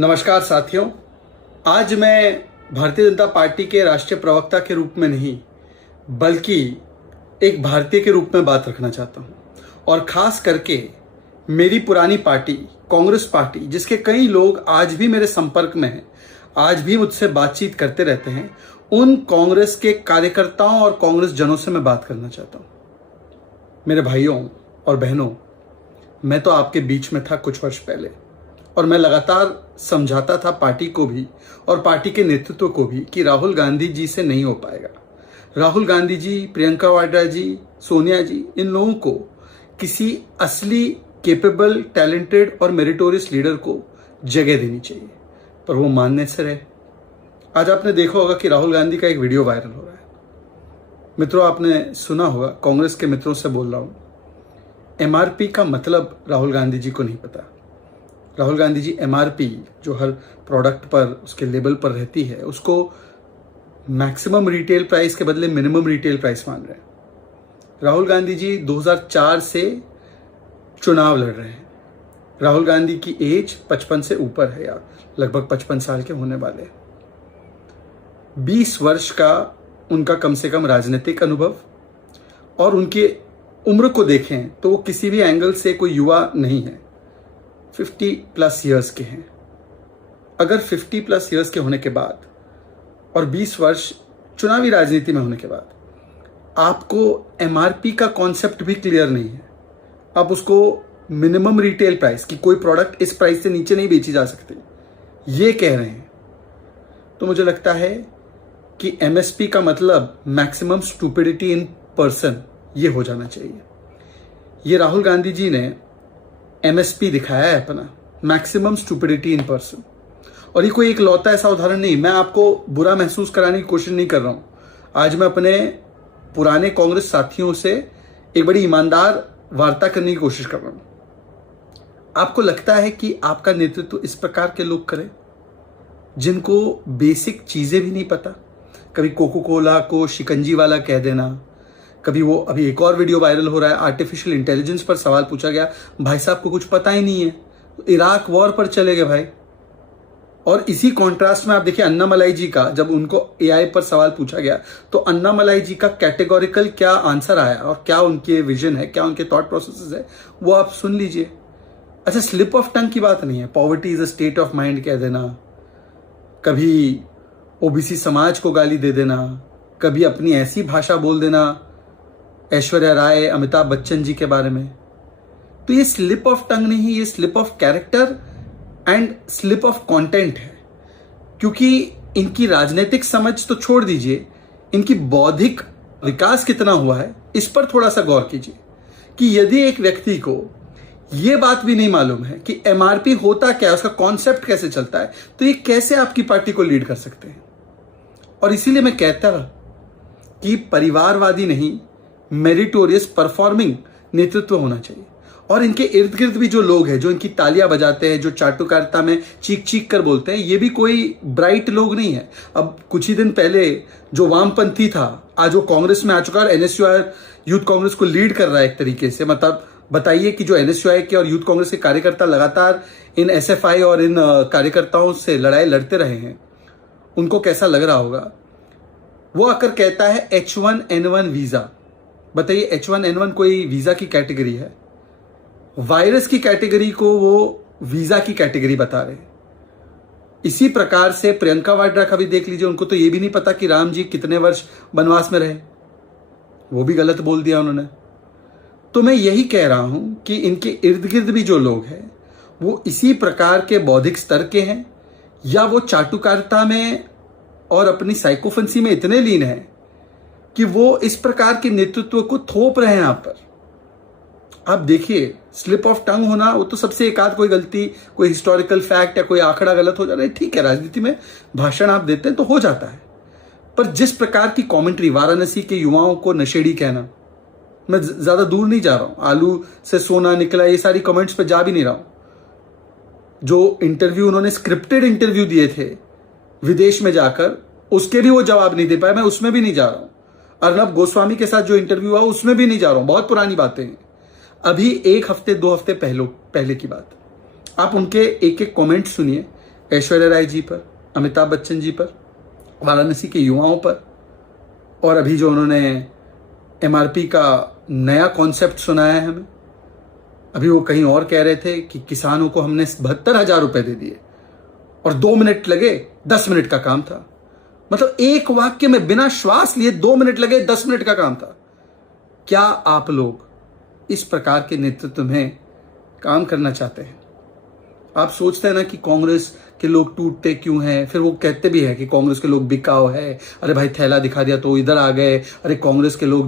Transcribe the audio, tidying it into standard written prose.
नमस्कार साथियों। आज मैं भारतीय जनता पार्टी के राष्ट्रीय प्रवक्ता के रूप में नहीं बल्कि एक भारतीय के रूप में बात रखना चाहता हूं और खास करके मेरी पुरानी पार्टी कांग्रेस पार्टी, जिसके कई लोग आज भी मेरे संपर्क में हैं, आज भी मुझसे बातचीत करते रहते हैं, उन कांग्रेस के कार्यकर्ताओं और कांग्रेस जनों से मैं बात करना चाहता हूं। मेरे भाइयों और बहनों, मैं तो आपके बीच में था कुछ वर्ष पहले और मैं लगातार समझाता था पार्टी को भी और पार्टी के नेतृत्व को भी कि राहुल गांधी जी से नहीं हो पाएगा। राहुल गांधी जी, प्रियंका वाड्रा जी, सोनिया जी, इन लोगों को किसी असली कैपेबल, टैलेंटेड और मेरिटोरियस लीडर को जगह देनी चाहिए, पर वो मानने से रहे। आज आपने देखा होगा कि राहुल गांधी का एक वीडियो वायरल हो रहा है। मित्रों, आपने सुना होगा, कांग्रेस के मित्रों से बोल रहा हूं, एमआरपी का मतलब राहुल गांधी जी को नहीं पता। राहुल गांधी जी एमआरपी जो हर प्रोडक्ट पर उसके लेबल पर रहती है, उसको मैक्सिमम रिटेल प्राइस के बदले मिनिमम रिटेल प्राइस मान रहे हैं। राहुल गांधी जी 2004 से चुनाव लड़ रहे हैं। राहुल गांधी की एज 55 से ऊपर है, या लगभग 55 साल के होने वाले। 20 वर्ष का उनका कम से कम राजनीतिक अनुभव, और उनकी उम्र को देखें तो वो किसी भी एंगल से कोई युवा नहीं है, 50+ ईयर्स के हैं। अगर 50+ ईयर्स के होने के बाद और 20 वर्ष चुनावी राजनीति में होने के बाद आपको एमआरपी का कॉन्सेप्ट भी क्लियर नहीं है, आप उसको मिनिमम रिटेल प्राइस की कोई प्रोडक्ट इस प्राइस से नीचे नहीं बेची जा सकती, ये कह रहे हैं, तो मुझे लगता है कि एमएसपी का मतलब मैक्सिमम स्टूपिडिटी इन पर्सन ये हो जाना चाहिए। ये राहुल गांधी जी ने एमएसपी दिखाया है अपना, मैक्सिमम स्टूपिडिटी इन पर्सन। और ये कोई एक लौता ऐसा उदाहरण नहीं, मैं आपको बुरा महसूस कराने की कोशिश नहीं कर रहा हूं। आज मैं अपने पुराने कांग्रेस साथियों से एक बड़ी ईमानदार वार्ता करने की कोशिश कर रहा हूं। आपको लगता है कि आपका नेतृत्व इस प्रकार के लोग करें जिनको बेसिक चीजें भी नहीं पता? कभी कोको कोला को शिकंजी वाला कह देना, कभी वो अभी एक और वीडियो वायरल हो रहा है, आर्टिफिशियल इंटेलिजेंस पर सवाल पूछा गया, भाई साहब को कुछ पता ही नहीं है, इराक वॉर पर चले गए भाई। और इसी कॉन्ट्रास्ट में आप देखिए अन्नामलाई जी का, जब उनको एआई पर सवाल पूछा गया तो अन्नामलाई जी का कैटेगोरिकल क्या आंसर आया और क्या उनके विजन है, क्या उनके थॉट प्रोसेसेस है, वो आप सुन लीजिए। अच्छा, स्लिप ऑफ टंग की बात नहीं है, poverty is a state of mind कह देना, कभी ओबीसी समाज को गाली दे देना, कभी अपनी ऐसी भाषा बोल देना ऐश्वर्या राय, अमिताभ बच्चन जी के बारे में, तो ये स्लिप ऑफ टंग नहीं, ये slip of character and slip of content है। क्योंकि इनकी राजनीतिक समझ तो छोड़ दीजिए, इनकी बौद्धिक विकास कितना हुआ है इस पर थोड़ा सा गौर कीजिए कि यदि एक व्यक्ति को यह बात भी नहीं मालूम है कि एमआरपी होता क्या है, उसका कॉन्सेप्ट कैसे चलता है, तो ये कैसे आपकी पार्टी को लीड कर सकते हैं? और इसीलिए मैं कहता कि परिवारवादी नहीं, मेरिटोरियस परफॉर्मिंग नेतृत्व होना चाहिए। और इनके इर्द गिर्द भी जो लोग हैं, जो इनकी तालियां बजाते हैं, जो चाटुकारिता में चीख चीख कर बोलते हैं, ये भी कोई ब्राइट लोग नहीं है। अब कुछ ही दिन पहले जो वामपंथी था, आज वो कांग्रेस में आ चुका है, एनएसयूआई यूथ कांग्रेस को लीड कर रहा है एक तरीके से। मतलब बताइए कि जो एनएसयूआई के और यूथ कांग्रेस के कार्यकर्ता लगातार इन एसएफआई और इन कार्यकर्ताओं से लड़ाई लड़ते रहे हैं, उनको कैसा लग रहा होगा। वो आकर कहता है H1N1 वीजा। बताइए, H1N1 कोई वीजा की कैटेगरी है? वायरस की कैटेगरी को वो वीजा की कैटेगरी बता रहे हैं। इसी प्रकार से प्रियंका वाड्रा का भी देख लीजिए, उनको तो ये भी नहीं पता कि राम जी कितने वर्ष वनवास में रहे, वो भी गलत बोल दिया उन्होंने। तो मैं यही कह रहा हूं कि इनके इर्द गिर्द भी जो लोग हैं वो इसी प्रकार के बौद्धिक स्तर के हैं, या वो चाटुकारिता में और अपनी साइकोफेंसी में इतने लीन हैं कि वो इस प्रकार के नेतृत्व को थोप रहे हैं आप पर। आप देखिए, स्लिप ऑफ टंग होना वो तो सबसे एकाध कोई गलती, कोई हिस्टोरिकल फैक्ट या कोई आंकड़ा गलत हो जाता है, ठीक है, राजनीति में भाषण आप देते हैं तो हो जाता है। पर जिस प्रकार की कमेंट्री, वाराणसी के युवाओं को नशेड़ी कहना, मैं ज्यादा दूर नहीं जा रहा हूं, आलू से सोना निकला, ये सारी कमेंट्स पे जा भी नहीं रहा हूं। जो इंटरव्यू उन्होंने स्क्रिप्टेड इंटरव्यू दिए थे विदेश में जाकर, उसके भी वो जवाब नहीं दे पाए, मैं उसमें भी नहीं जा रहा हूं। अर्नब गोस्वामी के साथ जो इंटरव्यू हुआ उसमें भी नहीं जा रहा हूं, बहुत पुरानी बातें हैं, अभी 1 हफ्ते 2 हफ्ते पहले की बात। आप उनके एक एक कमेंट सुनिए, ऐश्वर्या राय जी पर, अमिताभ बच्चन जी पर, वाराणसी के युवाओं पर, और अभी जो उन्होंने एमआरपी का नया कॉन्सेप्ट सुनाया है हमें। अभी वो कहीं और कह रहे थे कि किसानों को हमने 72,000 रुपए दे दिए और 2 मिनट लगे, 10 मिनट का काम था। मतलब एक वाक्य में बिना श्वास लिए 2 मिनट लगे, 10 मिनट का काम था। क्या आप लोग इस प्रकार के नेतृत्व में काम करना चाहते हैं? आप सोचते हैं ना कि कांग्रेस के लोग टूटते क्यों हैं, फिर वो कहते भी हैं कि कांग्रेस के लोग बिकाऊ है, अरे भाई थैला दिखा दिया तो इधर आ गए, अरे कांग्रेस के लोग